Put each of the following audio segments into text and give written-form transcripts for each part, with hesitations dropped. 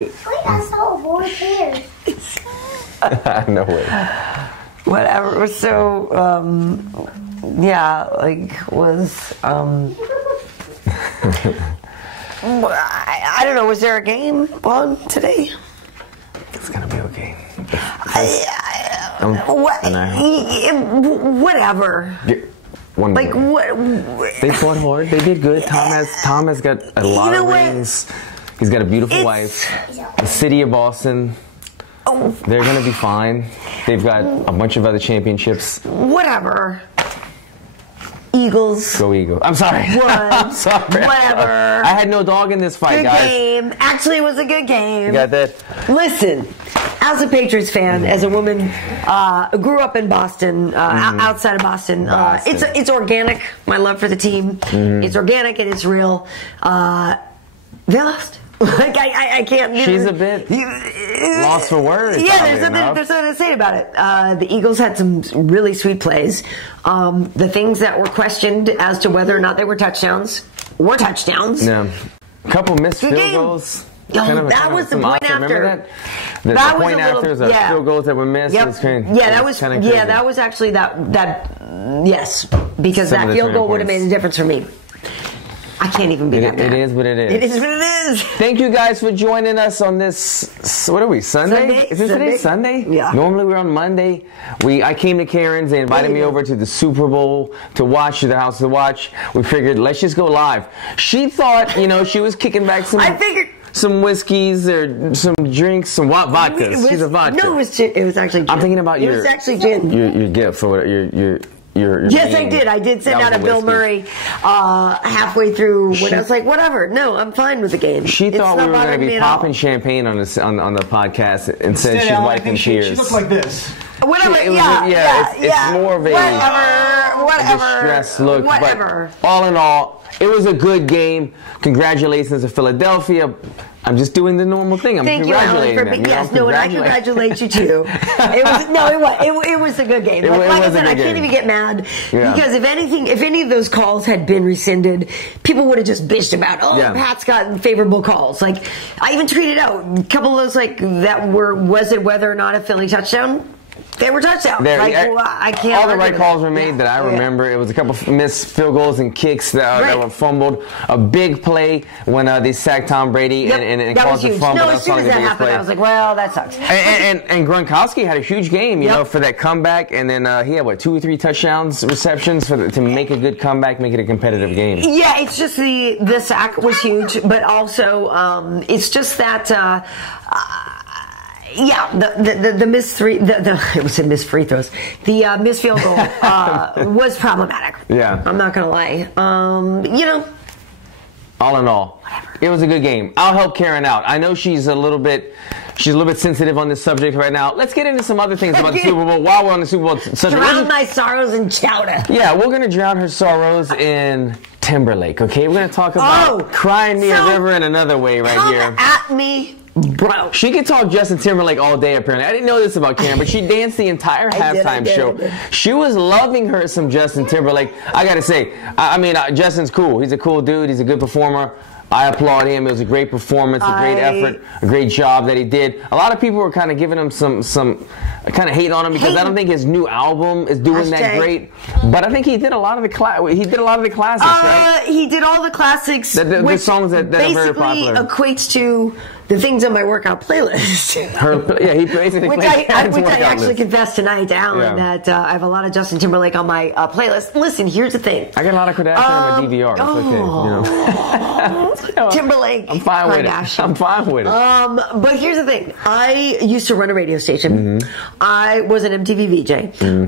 Wait, I saw 4 pairs. No way. Whatever. So, yeah, like, was, I don't know, was there a game on today? It's gonna be okay. Whatever. One like what? They fought hard. They did good. Tom has got a lot of rings. He's got a beautiful wife. The city of Boston. Oh. They're gonna be fine. They've got a bunch of other championships. Whatever. Eagles. Go Eagles. I'm sorry. I'm sorry. Whatever. I had no dog in this fight, guys. Good game. Actually, it was a good game. You got that? Listen, as a Patriots fan, as a woman, grew up in Boston, outside of Boston. It's organic. My love for the team. It's organic and it's real. They lost. Like I can't. She's a bit lost for words. Yeah, there's something to say about it. The Eagles had some really sweet plays. The things that were questioned as to whether or not they were touchdowns were touchdowns. Yeah, a couple missed field goals. That was the point after. The point after is field goals that were missed. Yep. That was actually yes, because that field goal would have made a difference for me. I can't even be that mad. It is what it is. It is what it is. Thank you guys for joining us on this, what are we, Sunday? Is this today Sunday? Yeah. Normally we're on Monday. I came to Karyn's. They invited me over to the Super Bowl to watch, to the house to watch. We figured, let's just go live. She thought, she was kicking back some whiskeys or some drinks, some vodkas. She's a vodka. No, it was actually gin. I'm thinking about It was actually gin. Your gift or your yes, I did. I did send out a Bill Murray halfway through when I was like, whatever. No, I'm fine with the game. She thought we were going to be popping champagne on the podcast and said she's wiping tears. She looked like this. Whatever. It's more of a distressed look. Whatever. But all in all, it was a good game. Congratulations to Philadelphia. I'm just doing the normal thing. I'm congratulating them. Yes, and I congratulate you too. It was a good game. Like I said, I can't even get mad because if any of those calls had been rescinded, people would have just bitched about, Pat's gotten favorable calls. Like I even tweeted out a couple of those was it whether or not a Philly touchdown? They were touchdowns. I can't. All the right calls were made that I remember. It was a couple of missed field goals and kicks that were fumbled. A big play when they sacked Tom Brady and caused a fumble. No, as soon as that happened, I was like, well, that sucks. And Gronkowski had a huge game, for that comeback. And then he had 2 or 3 touchdowns receptions to make a good comeback, make it a competitive game. Yeah, it's just the sack was huge, but also it's just that. The missed missed free throws. The missed field goal was problematic. Yeah, I'm not gonna lie. All in all, it was a good game. I'll help Karyn out. I know she's a little bit sensitive on this subject right now. Let's get into some other things about the Super Bowl while we're on the Super Bowl subject. Drown my sorrows in chowder. Yeah, we're gonna drown her sorrows in Timberlake. Okay, we're gonna talk about crying me a river in another way here. At me. Bro. She could talk Justin Timberlake all day, apparently. I didn't know this about Karyn, but she danced the entire halftime show. She was loving her some Justin Timberlake. I gotta say, Justin's cool. He's a cool dude. He's a good performer. I applaud him. It was a great performance, a great effort, a great job that he did. A lot of people were kind of giving him some kind of hate on him because I don't think his new album is doing that great. But I think he did a lot of the classics, right? He did all the classics. The songs that are very basically popular. equates to the things on my workout playlist. He basically which I actually confessed tonight to Alan that I have a lot of Justin Timberlake on my playlist. Listen, here's the thing. I got a lot of Kardashian on my DVR. It's okay, Timberlake. I'm fine with it. I'm fine with it. But here's the thing. I used to run a radio station. I was an MTV VJ.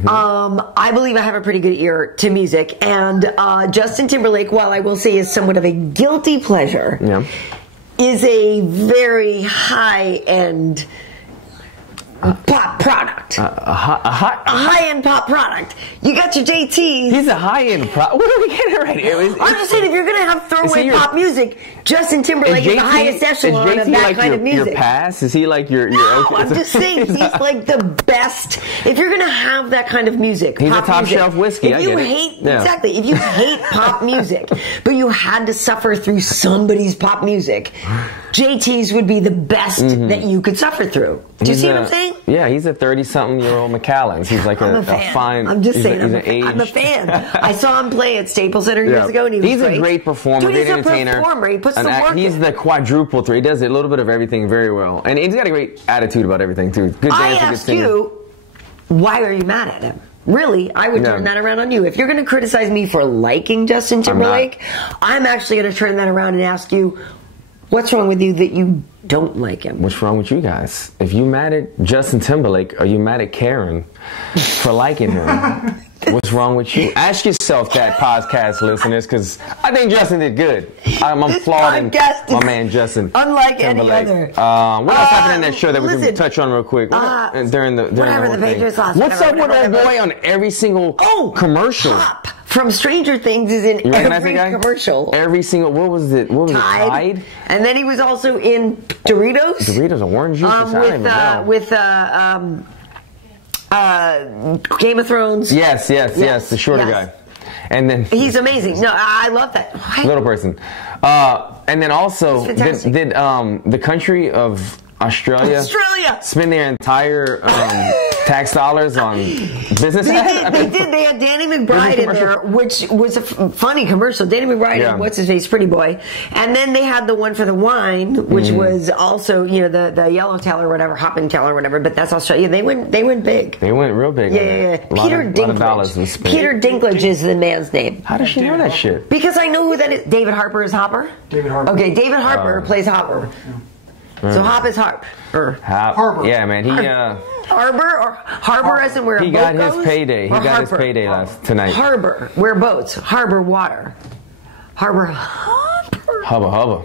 I believe I have a pretty good ear to music. And Justin Timberlake, while I will say is somewhat of a guilty pleasure, is a very high-end pop product. product. A high-end pop product. You got your JT. He's a high-end product. What are we getting right? I'm just saying, if you're going to have throwaway pop music, Justin Timberlake is the highest echelon of that kind of music. Your pass? Is he like your No, I'm just saying, he's like the best. If you're going to have that kind of music, he's a top-shelf whiskey. If you hate pop music, but you had to suffer through somebody's pop music, JT's would be the best that you could suffer through. Do you see what I'm saying? Yeah, he's a 30-something-year-old Macallan's. He's like a fine. I'm just saying, I'm a fan. I saw him play at Staples Center years ago, and he's a great performer, Dude, great entertainer. He's a performer. He puts the work in. He's the quadruple threat. He does a little bit of everything very well, and he's got a great attitude about everything too. Good dancer, I asked you, why are you mad at him? Really, I would turn that around on you. If you're going to criticize me for liking Justin Timberlake, I'm actually going to turn that around and ask you, what's wrong with you that you don't like him? What's wrong with you guys? If you mad at Justin Timberlake, are you mad at Karyn for liking him? What's wrong with you? Ask yourself that, podcast listeners, because I think Justin did good. I'm applauding my man Justin. Unlike Timberlake. any other. What else happened in that show that we can touch on real quick? During the Patriots lost. What's up with old boy on every single commercial? Hop from Stranger Things is in every commercial. Every single, what was it? Tide? And then he was also in Doritos. Doritos, orange juice. With Game of Thrones. Yes, the shorter guy. And then he's amazing. No, I love that. Little person. And then also did the country of Australia spend their entire tax dollars on business ads? They did. They had Danny McBride in there, which was a funny commercial. Danny McBride and what's his face, Pretty Boy, and then they had the one for the wine, which was also the yellowtail or whatever, hopping tail or whatever. But that's Australia. They went big. They went real big. Yeah. Peter Dinklage. Peter Dinklage is the man's name. How does she know that shit? Because I know who that is. David Harper is Hopper. David Harper. Okay, David Harper plays Hopper. So Hop is Harp. Harbor. Yeah, man. Harbor as in where he got his payday. He got his payday tonight. Harbor, where boats. Harbor water. Harbor. Hubba.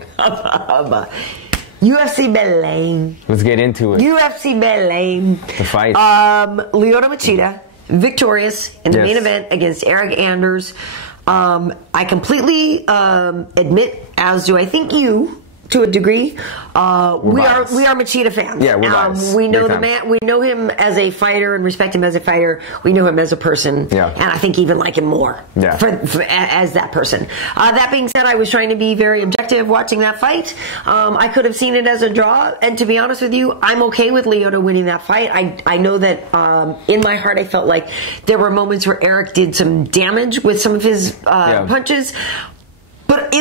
UFC Belem. Let's get into it. UFC Belem. The fight. Lyoto Machida, victorious in the main event against Eryk Anders. I completely admit, as do I think you, to a degree, we are Machida fans. Yeah, we're biased. We know the man. We know him as a fighter and respect him as a fighter. We know him as a person, and I think even like him more as that person. That being said, I was trying to be very objective watching that fight. I could have seen it as a draw, and to be honest with you, I'm okay with Lyoto winning that fight. I know that in my heart, I felt like there were moments where Eryk did some damage with some of his punches, but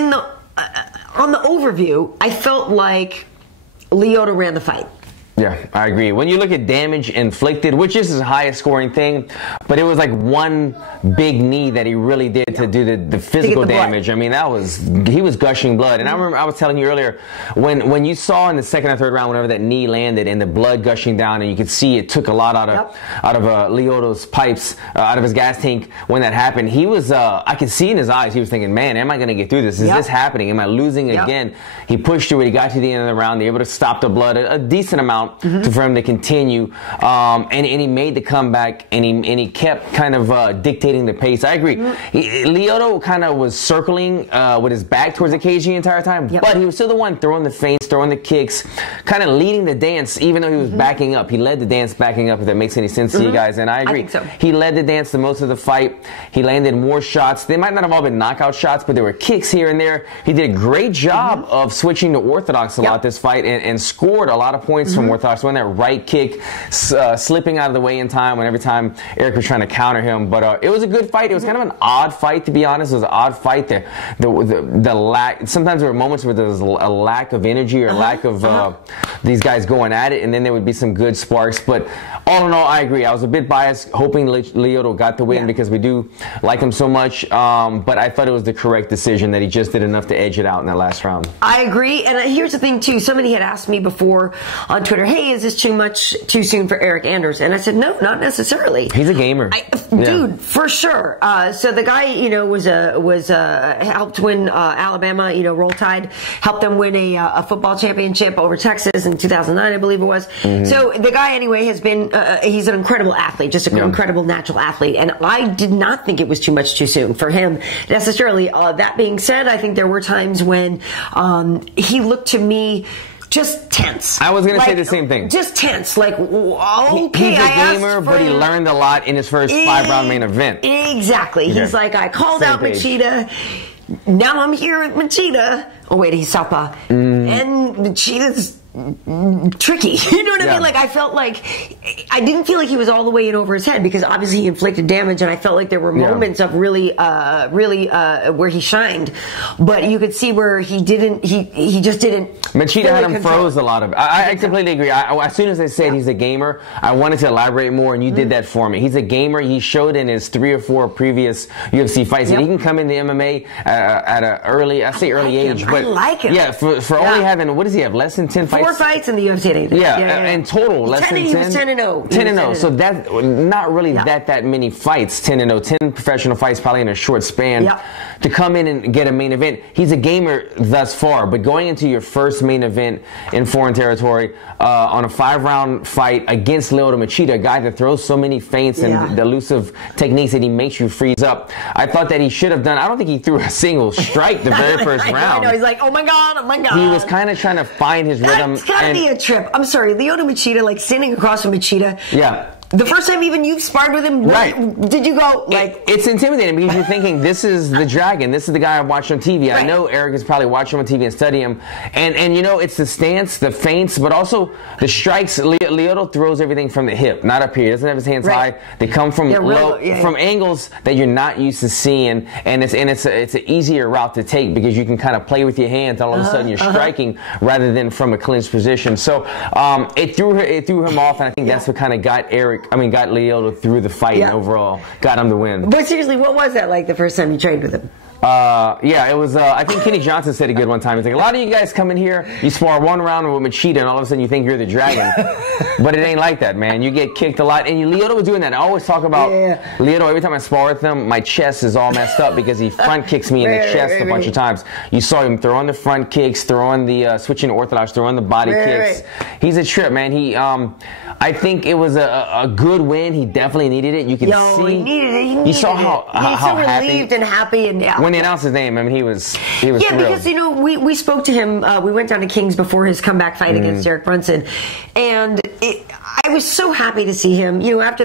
on the overview, I felt like Lyoto ran the fight. Yeah, I agree. When you look at damage inflicted, which is his highest scoring thing, but it was like one big knee that he really did to do the physical damage. I mean, he was gushing blood. And I remember I was telling you earlier, when you saw in the second or third round, whenever that knee landed and the blood gushing down, and you could see it took a lot out of Lyoto's pipes, out of his gas tank when that happened. He was, I could see in his eyes, he was thinking, man, am I going to get through this? Is this happening? Am I losing again? He pushed through it. He got to the end of the round. They were able to stop the blood a decent amount. For him to continue, and he made the comeback, and he kept kind of dictating the pace. I agree. Lyoto kind of was circling with his back towards the cage the entire time, but he was still the one throwing the feints, throwing the kicks, kind of leading the dance, even though he was backing up. He led the dance backing up, if that makes any sense to you guys, and I agree. I think so. He led the dance the most of the fight. He landed more shots. They might not have all been knockout shots, but there were kicks here and there. He did a great job of switching to orthodox a lot this fight, and scored a lot of points from orthodox. When that right kick, slipping out of the way in time every time Eryk was trying to counter him. But it was a good fight. It was kind of an odd fight, to be honest. It was an odd fight. The lack. Sometimes there were moments where there was a lack of energy or lack of these guys going at it, and then there would be some good sparks. But all in all, I agree. I was a bit biased, hoping Lyoto got the win because we do like him so much. But I thought it was the correct decision that he just did enough to edge it out in that last round. I agree. And here's the thing, too. Somebody had asked me before on Twitter, hey, is this too soon for Eryk Anders? And I said, no, not necessarily. He's a gamer. Dude, for sure. So the guy, was helped win Alabama, Roll Tide, helped them win a football football championship over Texas in 2009, I believe it was. So the guy, anyway, has been, he's an incredible athlete, just an incredible natural athlete. And I did not think it was too much too soon for him necessarily. That being said, I think there were times when he looked to me just tense. I was going to say the same thing. Just tense. Like, okay, he's a gamer, but he learned a lot in his first 5-round main event. Exactly. Yeah. He's like, I called out Machida. Now I'm here at Machida. Oh, wait, he's southpaw. And Machida's tricky. You know what I mean? Like, I felt like I didn't feel like he was all the way in over his head, because obviously he inflicted damage, and I felt like there were moments of really where he shined, but you could see where he didn't. He just didn't. Machida had him froze a lot of it. I completely agree. As soon as I said he's a gamer, I wanted to elaborate more, and you did that for me. He's a gamer. He showed in his 3 or 4 previous UFC fights that he can come into MMA at an early age. But I like him. Yeah, for only having, what does he have? Less than 10 fights. 4 fights in the UFC. Yeah, in total, less than 10. He was 10-0. 10-0. So that not really that many fights. 10-0, 10 professional fights, probably in a short span. To come in and get a main event. He's a gamer thus far, but going into your first main event in foreign territory on a 5-round fight against Lyoto Machida, a guy that throws so many feints and elusive techniques that he makes you freeze up. I thought that he should have done. I don't think he threw a single strike the very first round. I know. He's like, oh my god, oh my god. He was kind of trying to find his rhythm. It's gotta be a trip. I'm sorry, Lyoto Machida, like standing across from Machida. The first time even you sparred with him, did you go like... It's intimidating because you're thinking, this is the dragon. This is the guy I watched on TV. I know Eryk has probably watched him on TV and studied him. And you know, it's the stance, the feints, but also the strikes. Lyoto throws everything from the hip, not up here. He doesn't have his hands high. They come from from angles that you're not used to seeing. And it's an easier route to take because you can kind of play with your hands. All of a sudden you're striking rather than from a clinched position. So it threw him off, and I think that's what kind of got Lyoto through the fight and overall got him the win. But seriously, what was that like the first time you trained with him? It was, I think Kenny Johnson said it good one time. He's like, a lot of you guys come in here, you spar 1 round with Machida, and all of a sudden you think you're the dragon. But it ain't like that, man. You get kicked a lot. And Lyoto was doing that. I always talk about Lyoto. Every time I spar with him, my chest is all messed up because he front kicks me in the chest a bunch of times. You saw him throwing the front kicks, throwing the switching orthodox, throwing the body kicks. He's a trip, man. I think it was a good win. He definitely needed it. You can see. He needed it. You saw how happy. Relieved and happy. And when they announced his name, I mean, he was thrilled. Because, you know, we spoke to him. We went down to Kings before his comeback fight against Eryk Brunson. And I was so happy to see him. You know, after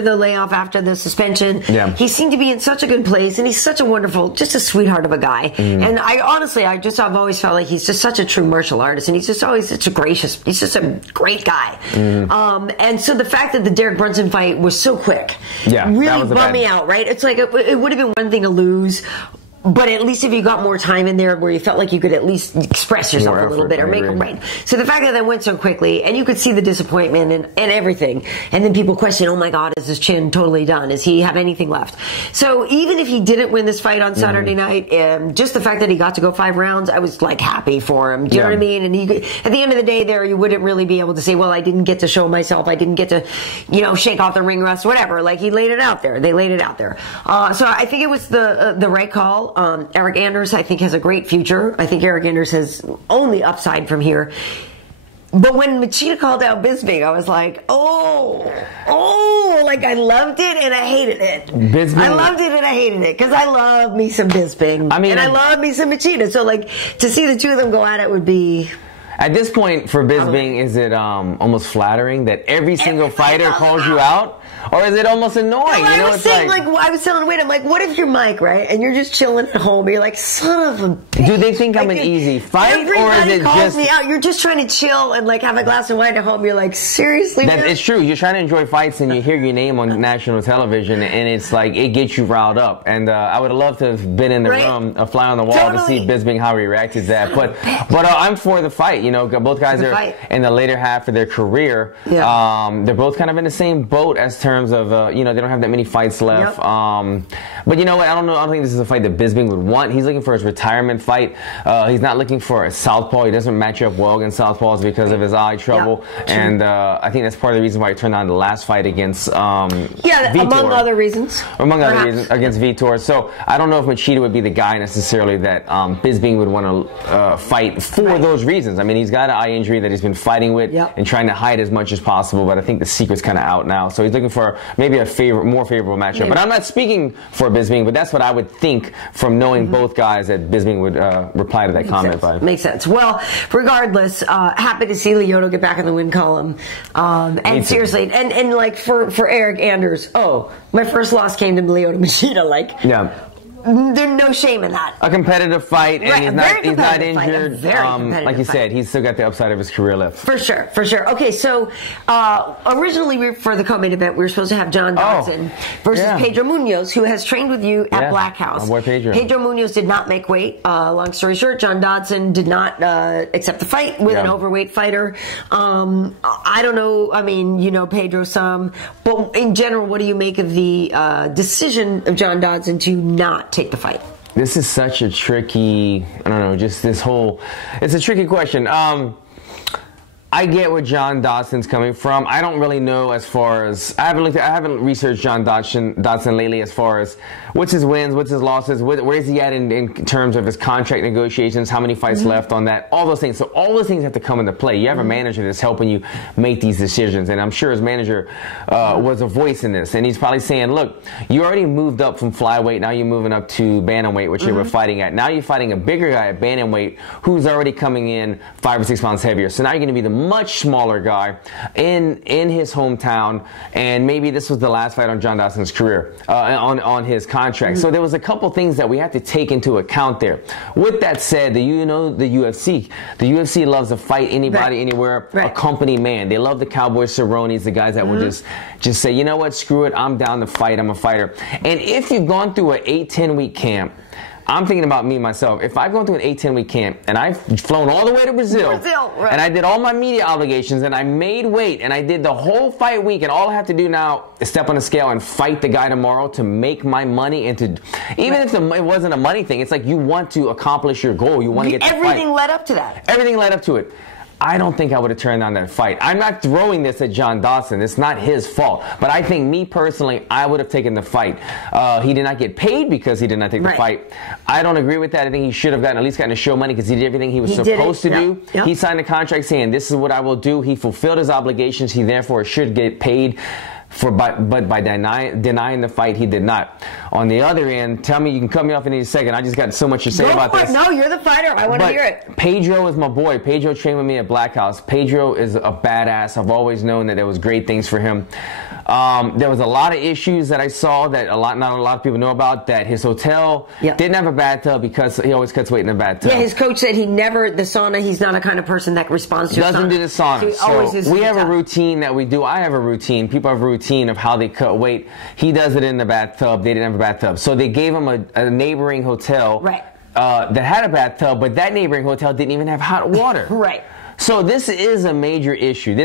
the layoff, after the suspension, he seemed to be in such a good place, and he's such a wonderful, just a sweetheart of a guy. And I've always felt like he's just such a true martial artist, and he's just always such a he's just a great guy. And so the fact that the Derek Brunson fight was so quick really bummed me out, right? It's like it would have been one thing to lose, but at least if you got more time in there where you felt like you could at least express yourself a little bit or make them right. So the fact that that went so quickly, and you could see the disappointment and everything, and then people question, oh my God, is his chin totally done? Does he have anything left? So even if he didn't win this fight on Saturday night, just the fact that he got to go 5 rounds, I was like happy for him. Do you know what I mean? And at the end of the day there, you wouldn't really be able to say, well, I didn't get to show myself. I didn't get to, you know, shake off the ring rust, whatever. Like, he laid it out there. They laid it out there. So I think it was the right call. Eryk Anders, I think, has a great future. I think Eryk Anders has only upside from here. But when Machida called out Bisping, I was like, like I loved it and I hated it. Bisping. I loved it and I hated it because I love me some Bisping. And I love me some Machida. So, like, to see the two of them go at it would be... At this point, for Bisping, is it almost flattering that every single fighter calls you out? Or is it almost annoying? No, I was telling Wade, I'm like, what if you're Mike, right? And you're just chilling at home. You're like, son of a bitch. Do they think I'm an easy fight? Or is it calls me out. You're just trying to chill and like have a glass of wine at home. You're like, seriously? It's true. You're trying to enjoy fights and you hear your name on national television and it's like, it gets you riled up. And I would have loved to have been in the room, a fly on the wall to see Bisping how he reacted to that. But I'm for the fight. You know, both guys are in the later half of their career. They're both kind of in the same boat as terms terms of, they don't have that many fights left. Yep. But you know what? I don't think this is a fight that Bisping would want. He's looking for his retirement fight. He's not looking for a southpaw. He doesn't match up well against southpaws because of his eye trouble. Yep. And I think that's part of the reason why he turned on the last fight against Vitor. Among other reasons. Among other reasons, against Vitor. So I don't know if Machida would be the guy necessarily that Bisping would want to fight for those reasons. I mean, he's got an eye injury that he's been fighting with and trying to hide as much as possible, but I think the secret's kind of out now. So he's looking for maybe a more favorable matchup. But I'm not speaking for Bisping, but that's what I would think from knowing both guys that Bisping would reply to that comment by. Makes sense. Well, regardless, happy to see Lyoto get back in the win column. And seriously, and like for Eryk Anders, my first loss came to Lyoto Machida. There's no shame in that. A competitive fight, and he's not injured. Like you said, he's still got the upside of his career left. For sure. Okay, so originally for the co-main event, we were supposed to have John Dodson versus Pedro Munoz, who has trained with you at Black House. My boy Pedro. Pedro Munoz did not make weight. Long story short, John Dodson did not accept the fight with an overweight fighter. I don't know. I mean, you know Pedro some, but in general, what do you make of the decision of John Dodson to not take the fight? This is such a tricky, it's a tricky question. I get where John Dodson's coming from. I don't really know as far as, I haven't researched John Dodson lately as far as what's his wins, what's his losses, where is he at in terms of his contract negotiations, how many fights left on that, all those things. So all those things have to come into play. You have a manager that's helping you make these decisions, and I'm sure his manager was a voice in this, and he's probably saying, look, you already moved up from flyweight, now you're moving up to bantamweight, which you were fighting at. Now you're fighting a bigger guy at bantamweight who's already coming in 5 or 6 pounds heavier. So now you're going to be the much smaller guy in his hometown, and maybe this was the last fight on John Dodson's career, on his contract. So there was a couple things that we have to take into account there. With that said, the UFC loves to fight anybody, anywhere, a company man. They love the Cowboy Cerrones, the guys that will just say, you know what, screw it, I'm down to fight, I'm a fighter. And if you've gone through an 8-10 week camp, I'm thinking about me, myself. If I've gone through an 8-10 week camp and I've flown all the way to Brazil and I did all my media obligations and I made weight and I did the whole fight week, and all I have to do now is step on the scale and fight the guy tomorrow to make my money, and to, even if it wasn't a money thing, it's like you want to accomplish your goal. You want to get the fight. Everything led up to that. Everything led up to it. I don't think I would have turned down that fight. I'm not throwing this at John Dodson. It's not his fault. But I think, me personally, I would have taken the fight. He did not get paid because he did not take the fight. I don't agree with that. I think he should have at least gotten to show money because he did everything he was supposed to do. He signed a contract saying, this is what I will do. He fulfilled his obligations. He therefore should get paid. But by denying the fight, he did not. On the other end, tell me, you can cut me off in any second. I just got so much to say about this. No, you're the fighter. I want to hear it. Pedro is my boy. Pedro trained with me at Black House. Pedro is a badass. I've always known that there was great things for him. There was a lot of issues that I saw that not a lot of people know about. That his hotel didn't have a bathtub because he always cuts weight in the bathtub. Yeah, his coach said the sauna. He's not a kind of person that responds to doesn't sauna. do the sauna. So we have a routine that we do. I have a routine. People have a routine of how they cut weight. He does it in the bathtub. They didn't have a bathtub, so they gave him a neighboring hotel that had a bathtub, but that neighboring hotel didn't even have hot water. So this is a major issue.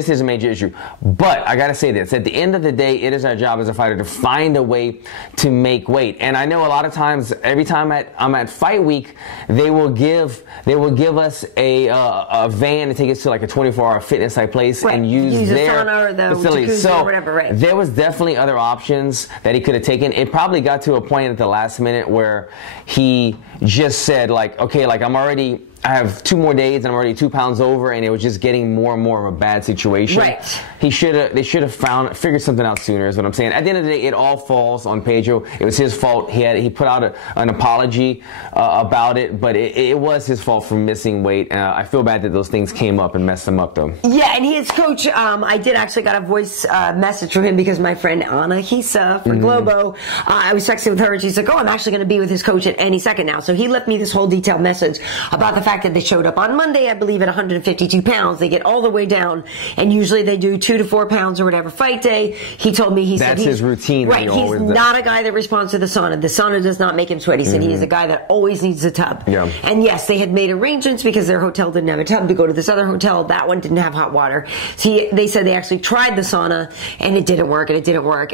But I got to say this. At the end of the day, it is our job as a fighter to find a way to make weight. And I know a lot of times, every time I'm at fight week, they will give us a van to take us to like a 24-hour fitness type place and use their sauna or the facilities. So or whatever, there was definitely other options that he could have taken. It probably got to a point at the last minute where he just said, like, okay, like I have 2 more days and I'm already 2 pounds over, and it was just getting more and more of a bad situation. They should have figured something out sooner, is what I'm saying. At the end of the day, it all falls on Pedro. It was his fault. He put out an apology about it, but it was his fault for missing weight. I feel bad that those things came up and messed him up, though. Yeah, and his coach, I did actually got a voice message from him because my friend Anna Hisa for Globo, I was texting with her and she's like, I'm actually going to be with his coach at any second now. So he left me this whole detailed message about the fact fact that they showed up on Monday, I believe, at 152 pounds. They get all the way down, and usually they do 2 to 4 pounds or whatever fight day. He told me, that's his routine. Right, he's not a guy that responds to the sauna. The sauna does not make him sweat. He said he is a guy that always needs a tub. Yeah. And yes, they had made arrangements because their hotel didn't have a tub to go to this other hotel. That one didn't have hot water. So they said they actually tried the sauna, and it didn't work,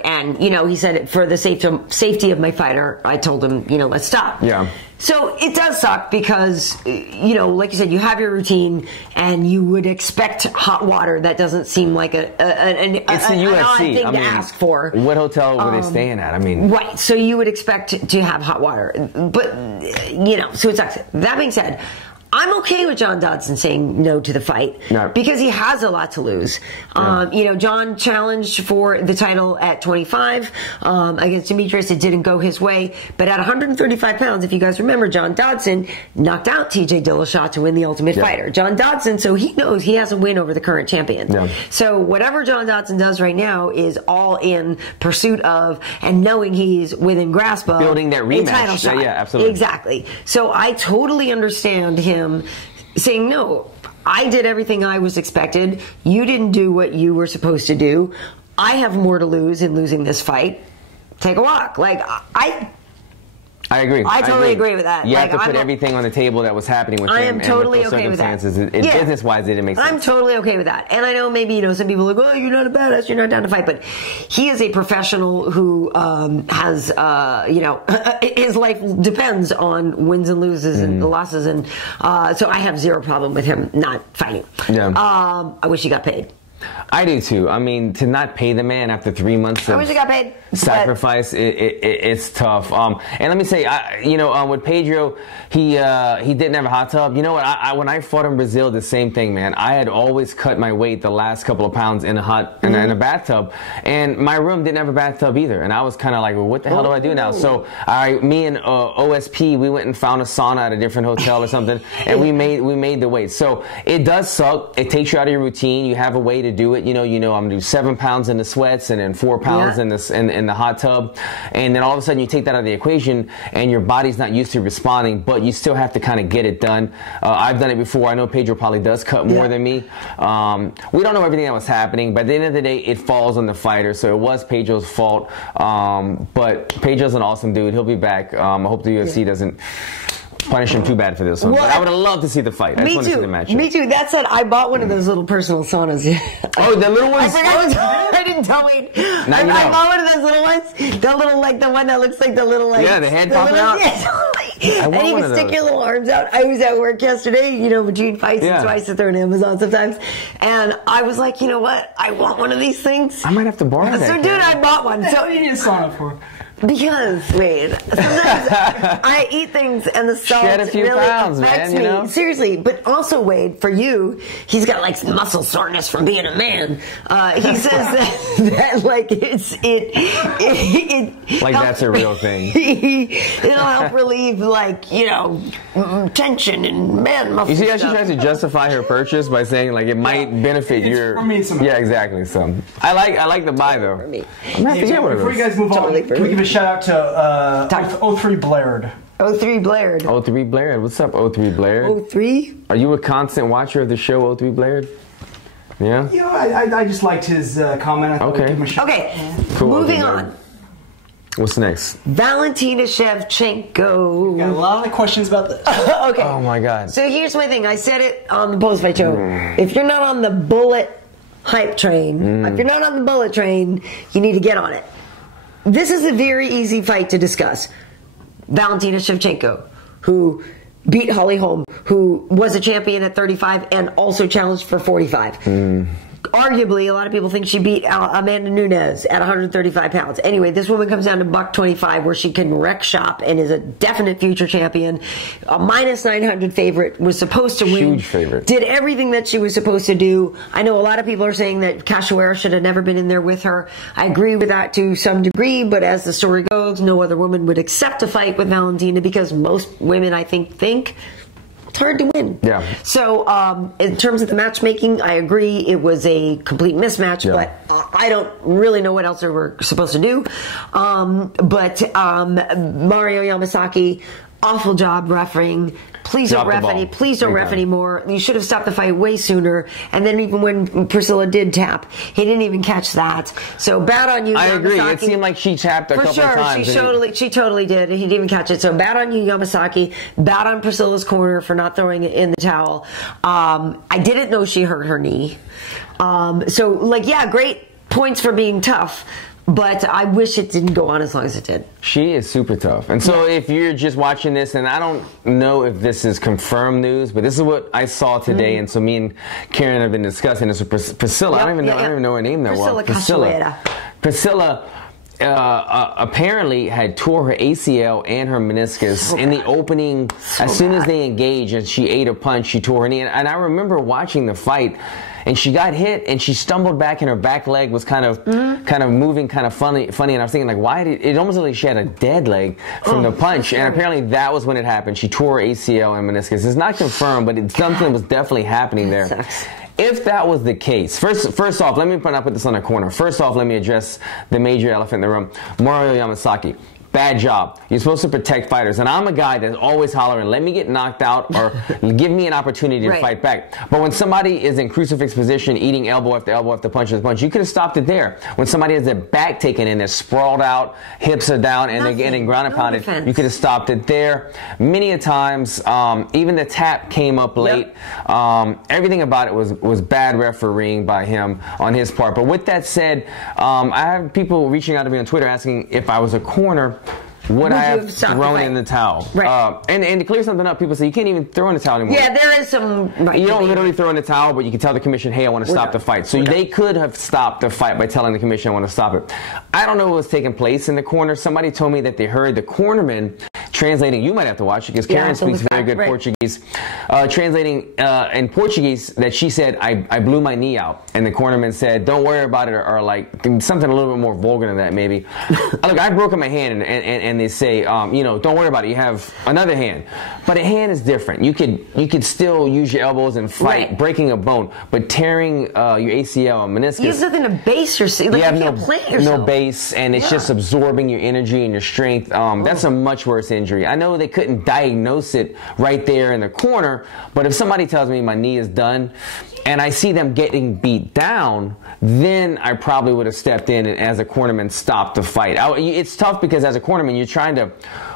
and, you know, he said, for the safety of my fighter, I told him, you know, let's stop. Yeah. So it does suck because, you know, like you said, you have your routine and you would expect hot water. That doesn't seem like an odd thing to ask for. What hotel were they staying at? I mean, right. So you would expect to have hot water, but, you know, so it sucks. That being said, I'm okay with John Dodson saying no to the fight because he has a lot to lose. You know, John challenged for the title at 25 against Demetrius. It didn't go his way, but at 135 pounds, if you guys remember, John Dodson knocked out TJ Dillashaw to win the Ultimate Fighter. John Dodson, so he knows he has a win over the current champion. So whatever John Dodson does right now is all in pursuit of and knowing he's within grasp of building that rematch. Title shot. Yeah, absolutely. Exactly. So I totally understand him saying, no, I did everything I was expected. You didn't do what you were supposed to do. I have more to lose in losing this fight. Take a walk. Like, I agree. I totally agree with that. You have to put everything on the table that was happening with him. I am totally and with okay with that. Business-wise, it didn't make sense. I'm totally okay with that. And I know maybe, you know, some people are like, oh, you're not a badass, you're not down to fight. But he is a professional who has, you know, his life depends on wins and loses and losses. And so I have zero problem with him not fighting. Yeah. I wish he got paid. I do too. I mean, to not pay the man after 3 months of I wish he got paid. sacrifice, it's tough. And let me say, you know, with Pedro, he didn't have a hot tub. You know what? When I fought in Brazil, the same thing, man. I had always cut my weight the last couple of pounds in a in a bathtub, and my room didn't have a bathtub either. And I was kind of like, well, what the hell do I do now? So me and OSP, we went and found a sauna at a different hotel or something, and we made the weight. So it does suck. It takes you out of your routine. You have a way to do it. You know, I'm gonna do 7 pounds in the sweats and then 4 pounds in the hot tub, and then all of a sudden you take that out of the equation, and your body's not used to responding, but you still have to kind of get it done. I've done it before. I know Pedro probably does cut more than me. We don't know everything that was happening, but at the end of the day, it falls on the fighter. So it was Pedro's fault. But Pedro's an awesome dude. He'll be back. I hope the UFC doesn't punish him too bad for this one. Well, but I would have loved to see the fight. I just want to see the match. Me too. That said, I bought one of those little personal saunas. Oh, the little ones? I didn't tell you. I bought one of those little ones. The little, like, the one that looks like the little, like... Yeah, the head popping out. Yeah, and you can stick your little arms out. I was at work yesterday, you know, between fights, and so I sit there on Amazon sometimes. And I was like, you know what? I want one of these things. I might have to borrow that. So, dude, I bought one. So, what do you need a sauna for? Because, Wade, sometimes I eat things and the salt Shed a few really pounds, affects man, you know? me. Seriously, but also, Wade, for you, he's got like muscle soreness from being a man. He says that like it like that's a real thing. It'll help relieve, like, you know, tension and man muscle. You see how she tries to justify her purchase by saying like it might benefit your. For me, yeah, exactly. So I like the buy though. For me. I'm gonna have to get one of those. Before you guys move on, can we give a shout out to 03 Blaird? 03 Blaird. 03 Blaird. What's up, 03 Blaird? 03? Are you a constant watcher of the show, 03 Blaird? Yeah? You know, I just liked his comment. I thought we'd give him a shout. Okay, cool. moving on. What's next? Valentina Shevchenko. Got a lot of questions about this. Okay. Oh my God. So here's my thing. I said it on the post-fight show. If you're not on the bullet hype train, if you're not on the bullet train, you need to get on it. This is a very easy fight to discuss. Valentina Shevchenko, who beat Holly Holm, who was a champion at 35 and also challenged for 45. Arguably, a lot of people think she beat Amanda Nunes at 135 pounds. Anyway, this woman comes down to $125 where she can wreck shop and is a definite future champion. A minus 900 favorite, was supposed to win. Huge favorite. Did everything that she was supposed to do. I know a lot of people are saying that Cachoeira should have never been in there with her. I agree with that to some degree, but as the story goes, no other woman would accept a fight with Valentina because most women, I think it's hard to win. Yeah. So, in terms of the matchmaking, I agree it was a complete mismatch, but I don't really know what else they were supposed to do. But Mario Yamasaki, awful job refereeing. please don't ref anymore. You should have stopped the fight way sooner. And then even when Priscilla did tap, he didn't even catch that. So bad on you, Yamasaki. I agree. It seemed like she tapped a couple of times. She totally did. He didn't even catch it. So bad on you, Yamasaki. Bad on Priscilla's corner for not throwing it in the towel. I didn't know she hurt her knee. So, like, yeah, great points for being tough. But I wish it didn't go on as long as it did. She is super tough. And so if you're just watching this, and I don't know if this is confirmed news, but this is what I saw today. And so me and Karyn have been discussing this with Priscilla. I don't even know her name that well. Priscilla apparently had tore her ACL and her meniscus in the opening. As soon as they engaged and she ate a punch, she tore her knee. And I remember watching the fight, and she got hit and she stumbled back and her back leg was kind of moving kind of funny. And I was thinking, like, why did it almost looked like she had a dead leg from the punch. And apparently that was when it happened. She tore her ACL and meniscus. It's not confirmed, but something was definitely happening there. If that was the case, first off, let me put this on the corner. First off, let me address the major elephant in the room. Mario Yamasaki. Bad job. You're supposed to protect fighters. And I'm a guy that's always hollering, let me get knocked out or give me an opportunity to fight back. But when somebody is in crucifix position, eating elbow after elbow after punch after punch, you could have stopped it there. When somebody has their back taken in, they're sprawled out, hips are down, and they're getting ground and pounded, you could have stopped it there. Many a times, even the tap came up late. Everything about it was bad refereeing by him on his part. But with that said, I have people reaching out to me on Twitter asking if I was a corner, would I have thrown in the towel? And to clear something up, people say you can't even throw in the towel anymore. Yeah, there is some... You don't literally throw in the towel, but you can tell the commission, hey, I want to stop the fight. So they could have stopped the fight by telling the commission, I want to stop it. I don't know what was taking place in the corner. Somebody told me that they heard the cornerman translating, you might have to watch it because Karyn speaks very good Portuguese, translating in Portuguese that she said, I blew my knee out. And the cornerman said, don't worry about it, or like something a little bit more vulgar than that maybe. Look, I've broken my hand and they say, you know, don't worry about it, you have another hand. But a hand is different. You could still use your elbows and fight, breaking a bone, but tearing your ACL and meniscus. You have nothing to base yourself. Like, you can't plant yourself. No base, and it's just absorbing your energy and your strength. That's a much worse injury. I know they couldn't diagnose it right there in the corner, but if somebody tells me my knee is done and I see them getting beat down, then I probably would have stepped in and as a cornerman stopped the fight. It's tough because as a cornerman you're trying to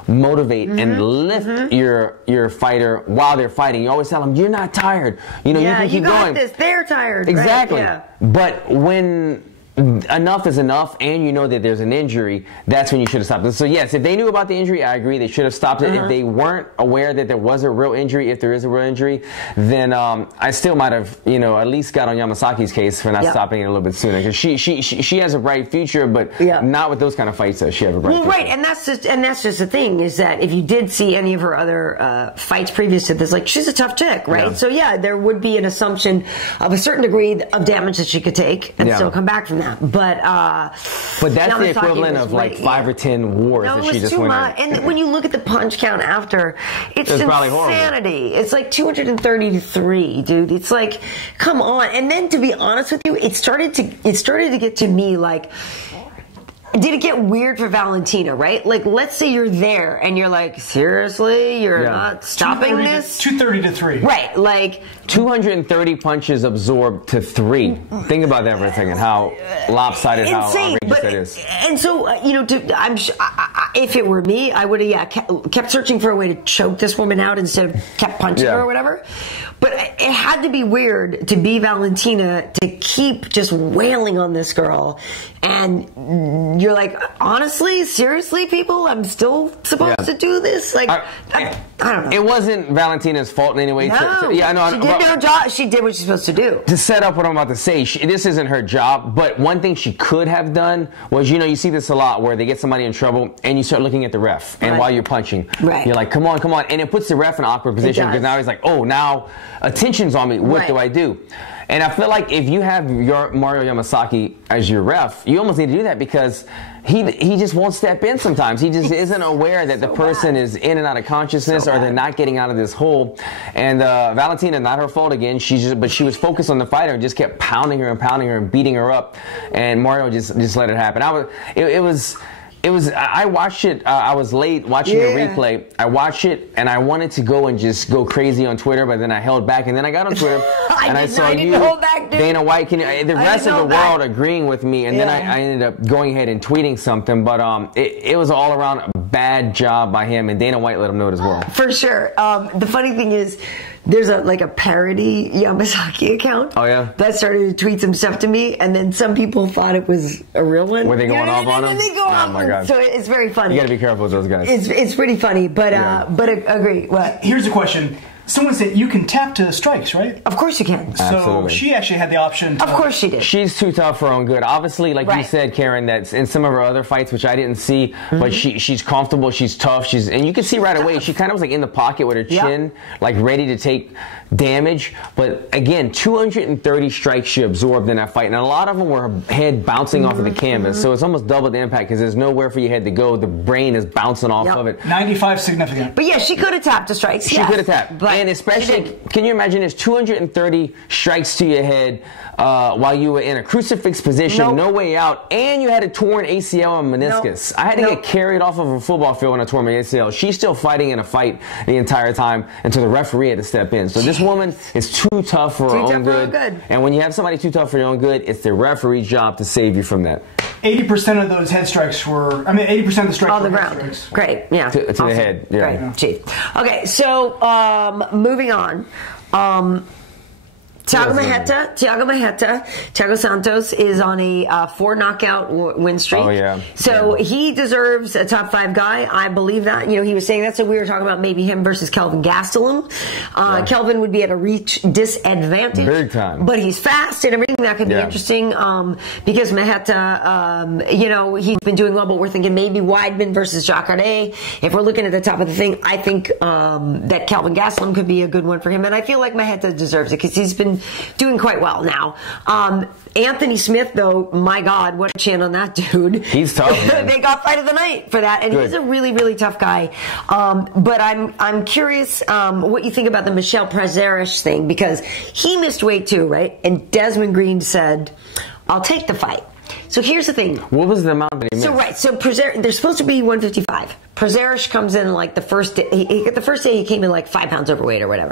motivate and lift your fighter while they're fighting. You always tell them, you're not tired. You know, you can keep going. This. They're tired. Exactly. Right? Yeah. But when enough is enough and you know that there's an injury, that's when you should have stopped it. So yes, if they knew about the injury, I agree, they should have stopped it. If they weren't aware that there was a real injury, if there is a real injury, then I still might have, you know, at least got on Yamasaki's case for not stopping it a little bit sooner, because she has a bright future, but not with those kind of fights that she has a bright future. And that's just the thing, is that if you did see any of her other fights previous to this, like, she's a tough chick, right? So yeah, there would be an assumption of a certain degree of damage that she could take and still come back from that. But that's the equivalent of like 5 or 10 wars that she just went in. And when you look at the punch count after, it's insanity. It's like 230 to 3, dude. It's like, come on. And then, to be honest with you, it started to get to me like, did it get weird for Valentina, right? Like, let's say you're there and you're like, seriously, you're not stopping this? 230 to 3. Right, like 230 punches absorbed to 3. Think about that for a second. How lopsided, how outrageous that is. And so, you know, if it were me, I would have kept searching for a way to choke this woman out instead of kept punching her or whatever. But it had to be weird to be Valentina, to keep just wailing on this girl. And you're like, honestly, seriously, people, I'm still supposed to do this? Like, I don't know. It wasn't Valentina's fault in any way. No, she did her job. She did what she's supposed to do. To set up what I'm about to say, this isn't her job, but one thing she could have done was, you know, you see this a lot where they get somebody in trouble and you start looking at the ref, and while you're punching, you're like, come on, come on. And it puts the ref in an awkward position, because now he's like, oh, now attention's on me. What do I do? And I feel like if you have your Mario Yamasaki as your ref, you almost need to do that, because he just won't step in sometimes. He just isn't aware that the person is in and out of consciousness, or they're not getting out of this hole. And Valentina, not her fault again. But she was focused on the fighter and just kept pounding her and beating her up. And Mario just let it happen. It was. I watched it. I was late watching the replay. I watched it, and I wanted to go and just go crazy on Twitter, but then I held back, and then I got on Twitter, and I saw you, Dana White, the rest of the world agreeing with me, and then I ended up going ahead and tweeting something. But it was all around a bad job by him, and Dana White let him know it as well. For sure. The funny thing is, there's a parody Yamasaki account. Oh, yeah? That started to tweet some stuff to me, and then some people thought it was a real one. Were they going off on him? They go off. Oh, my God. So it's very funny. You got to be careful with those guys. It's pretty funny, but agree. What? Here's a question. Someone said you can tap to strikes, right? Of course you can. So Absolutely. she actually had the option. Of course she did. She's too tough for her own good. Obviously, like you said, Karyn, that's in some of her other fights, which I didn't see, but she's comfortable, she's tough, and you can see right away, she kind of was like in the pocket with her chin, like ready to take damage. But again, 230 strikes she absorbed in that fight, and a lot of them were her head bouncing off of the canvas. So it's almost double the impact because there's nowhere for your head to go. The brain is bouncing off of it. 95 significant. But yeah, she could have tapped the strikes. She could have tapped. And especially, can you imagine there's 230 strikes to your head while you were in a crucifix position, no way out, and you had a torn ACL and meniscus. I had to get carried off of a football field when I tore my ACL. She's still fighting in a fight the entire time until the referee had to step in. So this woman is too tough for her own good. And when you have somebody too tough for your own good, it's the referee's job to save you from that. 80% of those head strikes were, 80% of the strikes on the were ground. Strikes. Great, yeah. To the head, yeah. Great, chief. Okay, so moving on. Thiago Santos is on a 4 knockout win streak. Oh, yeah. So he deserves a top 5 guy. I believe that. You know, he was saying that. So we were talking about maybe him versus Kelvin Gastelum. Kelvin would be at a reach disadvantage. Big time. But he's fast and everything. That could be interesting because Maheta, he's been doing well, but we're thinking maybe Weidman versus Jacare. If we're looking at the top of the thing, I think that Kelvin Gastelum could be a good one for him. And I feel like Maheta deserves it because he's been doing quite well now. Anthony Smith, though, my God, what a chin on that dude. He's tough. They got fight of the night for that, and he's a really, really tough guy. But I'm curious what you think about the Michel Prazeres thing, because he missed weight too, right? And Desmond Green said, "I'll take the fight." So here's the thing. What was the amount that he missed? So they're supposed to be 155. Prazeres comes in like the first day. The first day he came in like 5 pounds overweight or whatever.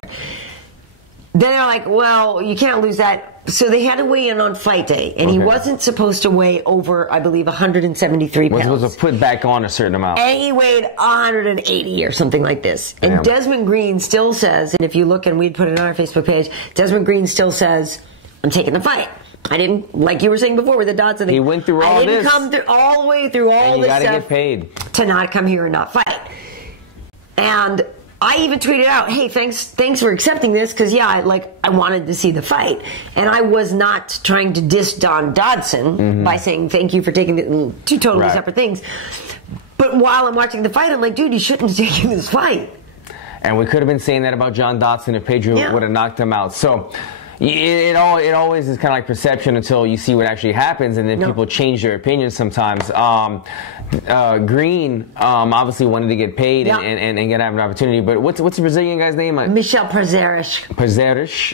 Then they're like, well, you can't lose that. So they had to weigh in on fight day, and he wasn't supposed to weigh over, I believe, 173 pounds. Was supposed to put back on a certain amount. And he weighed 180 or something like this. Damn. And Desmond Green still says, and if you look, and we'd put it on our Facebook page, Desmond Green still says, I'm taking the fight. I didn't, like you were saying before with the Dodson thing. He went through all this. I didn't come all the way through all this stuff. You gotta get paid. To not come here and not fight. And I even tweeted out, hey, thanks for accepting this, because I wanted to see the fight, and I was not trying to diss Don Dodson by saying thank you for taking the two totally separate things. But while I'm watching the fight, I'm like, dude, you shouldn't have taken this fight. And we could have been saying that about John Dodson if Pedro would have knocked him out. So it always is kind of like perception until you see what actually happens, and then people change their opinions sometimes. Green obviously wanted to get paid and get have an opportunity, but what's the Brazilian guy's name? Michel Prazeres. Prazeres.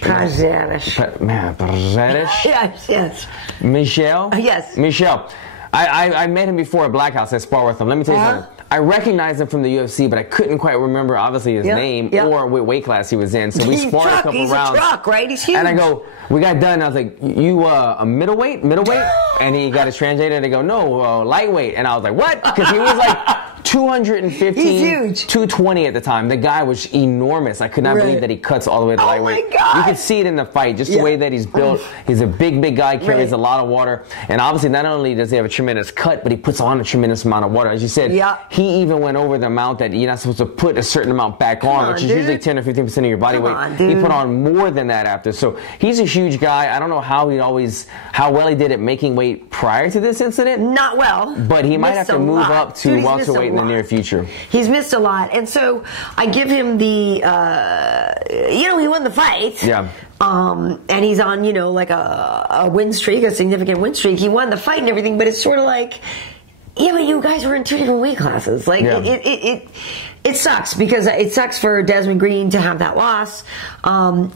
Yes. Michel. Yes. Michel. I met him before at Black House. I spar with him. Let me tell you something. I recognized him from the UFC, but I couldn't quite remember, obviously, his name or what weight class he was in. So we sparred a couple rounds. He's a truck, right? He's huge. And I go, we got done. And I was like, you a middleweight? And he got his translator, and they go, no, lightweight. And I was like, what? Because he was like 215, he's huge. 220 at the time. The guy was enormous. I could not believe that he cuts all the way to lightweight. My God. You could see it in the fight, just the way that he's built. He's a big guy, carries a lot of water. And obviously, not only does he have a tremendous cut, but he puts on a tremendous amount of water. As you said, he even went over the amount that you're not supposed to put a certain amount back on, which is usually 10 or 15% of your body weight. He put on more than that after. So he's a huge guy. I don't know how well he did at making weight prior to this incident. Not well. But he might have to move up to welterweight in the near future. He's missed a lot. And so I give him the, he won the fight. Yeah. And he's on, like a win streak, a significant win streak. He won the fight and everything, but it's sort of like, but you guys were in 2 different weight classes. Like, It sucks because it sucks for Desmond Green to have that loss.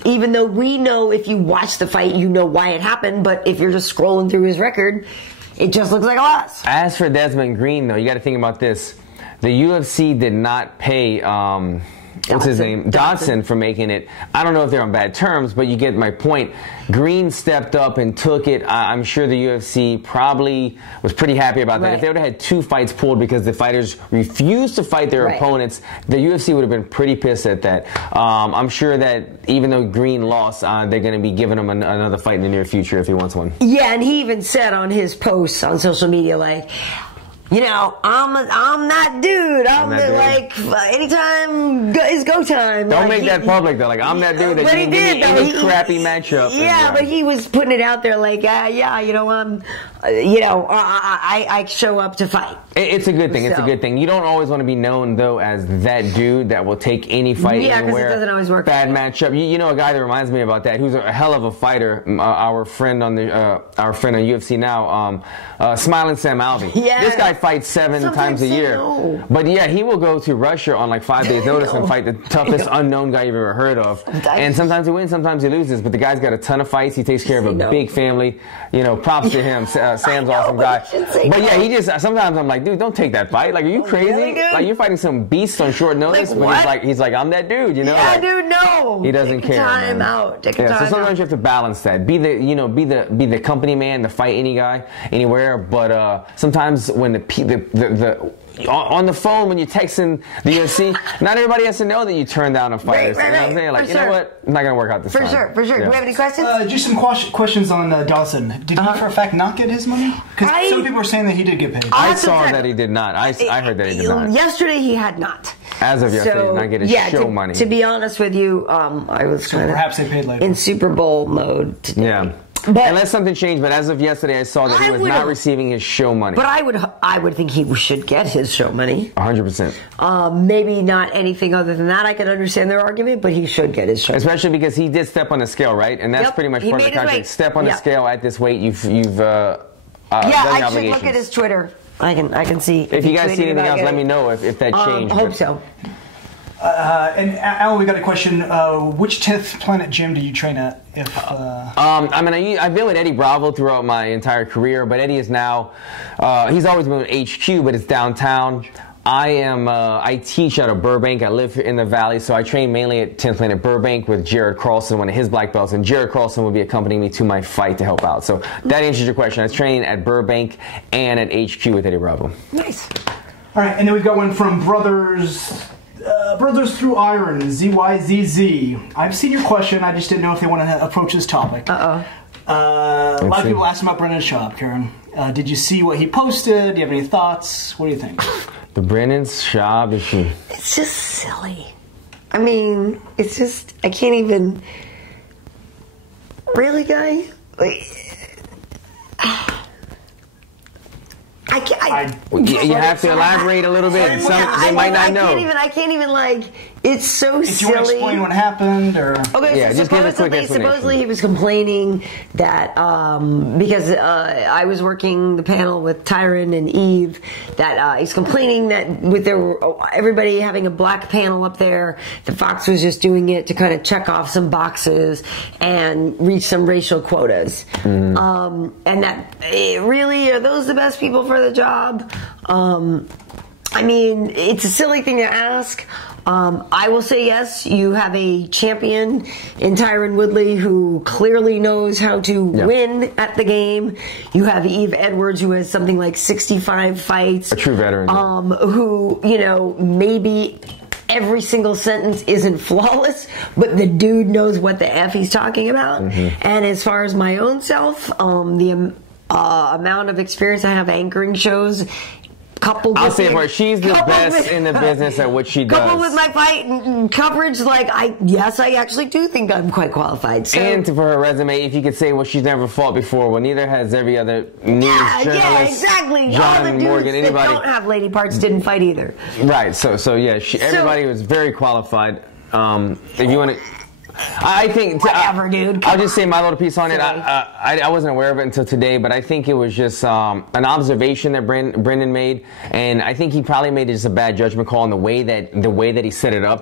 Even though we know if you watch the fight, you know why it happened. But if you're just scrolling through his record, it just looks like a loss. As for Desmond Green, though, you got to think about this. The UFC did not pay, what's his name? Dodson for making it. I don't know if they're on bad terms, but you get my point. Green stepped up and took it. I'm sure the UFC probably was pretty happy about that. If they would have had 2 fights pulled because the fighters refused to fight their opponents, the UFC would have been pretty pissed at that. I'm sure that even though Green lost, they're going to be giving him another fight in the near future if he wants one. Yeah, and he even said on his posts on social media, like, you know, I'm that dude. I'm like, anytime is go time. Don't make that public, though. Like, I'm that dude that you can give me any crappy matchup. Yeah, but he was putting it out there like, yeah, you know, I show up to fight. It's a good thing. It's a good thing. You don't always want to be known, though, as that dude that will take any fight anywhere. Yeah, because it doesn't always work. Bad matchup. You know a guy that reminds me about that, who's a hell of a fighter, our friend on UFC now, Smiling Sam Alvey. Yeah. This guy fights 7 times a year. No. But yeah, he will go to Russia on like 5 days notice and fight the toughest unknown guy you've ever heard of. And sometimes he wins, sometimes he loses, but the guy's got a ton of fights. He takes care of a big family. You know, props to him. Sam's awesome guy. But yeah, he just, sometimes I'm like, dude, don't take that fight. Like, are you crazy? Really, like, you're fighting some beast on short notice. Like, but he's like, I'm that dude, you know? Yeah, like, dude, no. He doesn't care. Time out. Take time so sometimes you have to balance that. Be the company man, to fight any guy, anywhere. But sometimes when on the phone when you're texting the UFC, not everybody has to know that you turn down a fighter. You know what I'm saying? Like, you know what? I'm not going to work out this time. For sure. Yeah. Do we have any questions? Just some questions on Dodson. Did he for a fact not get his money? Because some people are saying that he did get paid. I saw that he did not. I heard that he did not. Yesterday he had not. As of yesterday, he did not get his show money. To be honest with you, I was kind of perhaps they paid later in Super Bowl mode today. Yeah. But, unless something changed, but as of yesterday, I saw that he was not receiving his show money. But I would think he should get his show money. 100%. Maybe not anything other than that. I can understand their argument, but he should get his show money. Especially because he did step on the scale, right? And that's pretty much part of the contract. Step on the scale at this weight. You've I should look at his Twitter. I can see. If you guys see anything else, let me know if that changed. I hope so. And Al, we got a question. Which 10th Planet gym do you train at? I've been with Eddie Bravo throughout my entire career, but Eddie is now, he's always been with HQ, but it's downtown. I teach out of Burbank. I live in the Valley, so I train mainly at 10th Planet Burbank with Jared Carlson, one of his black belts, and Jared Carlson will be accompanying me to my fight to help out. So that answers your question. I train at Burbank and at HQ with Eddie Bravo. Nice. All right, and then we've got one from Brothers Through Iron, ZYZZ. I've seen your question. I just didn't know if they want to approach this topic. A lot of people asked about Brendan Schaub, Karyn. Did you see what he posted? Do you have any thoughts? What do you think? The Brendan Schaub issue. It's just silly. I mean, it's just, I can't even... Really, guy? You have to elaborate a little bit. They might not know. I can't even like. It's so silly. If you want to explain what happened, or okay, yeah, so just give a quick explanation. Supposedly he was complaining that because I was working the panel with Tyron and Eve, that he's complaining that with everybody having a black panel up there, the Fox was just doing it to kind of check off some boxes and reach some racial quotas, and that really are those the best people for the job? I mean, it's a silly thing to ask. I will say yes, you have a champion in Tyron Woodley who clearly knows how to win at the game. You have Eve Edwards, who has something like 65 fights. A true veteran. Who, you know, maybe every single sentence isn't flawless, but the dude knows what the F he's talking about. And as far as my own self, the amount of experience I have anchoring shows, I'll say it for her. She's the best in the business at what she does. Coupled with my fight and coverage, like I actually do think I'm quite qualified. So. And for her resume, if you could say, well, she's never fought before. Well, neither has every other news journalist. Yeah, exactly. John all the dudes Morgan, anybody that don't have lady parts didn't fight either. Right. So yeah, everybody was very qualified. If you want to. I think whatever, dude. I'll just say my little piece on it. I wasn't aware of it until today, but I think it was just an observation that Brendan made, and I think he probably made just a bad judgment call on the way that he set it up,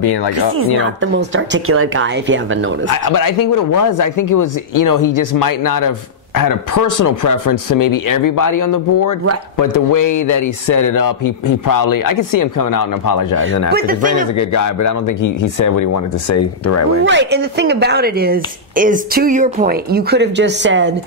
being like, he's not the most articulate guy, if you haven't noticed. But I think what it was, he just might not have had a personal preference to maybe everybody on the board, right? But the way that he set it up, he probably, I could see him coming out and apologizing after. Because Brandon's a good guy, but I don't think he said what he wanted to say the right way. Right, and the thing about it is to your point, you could have just said,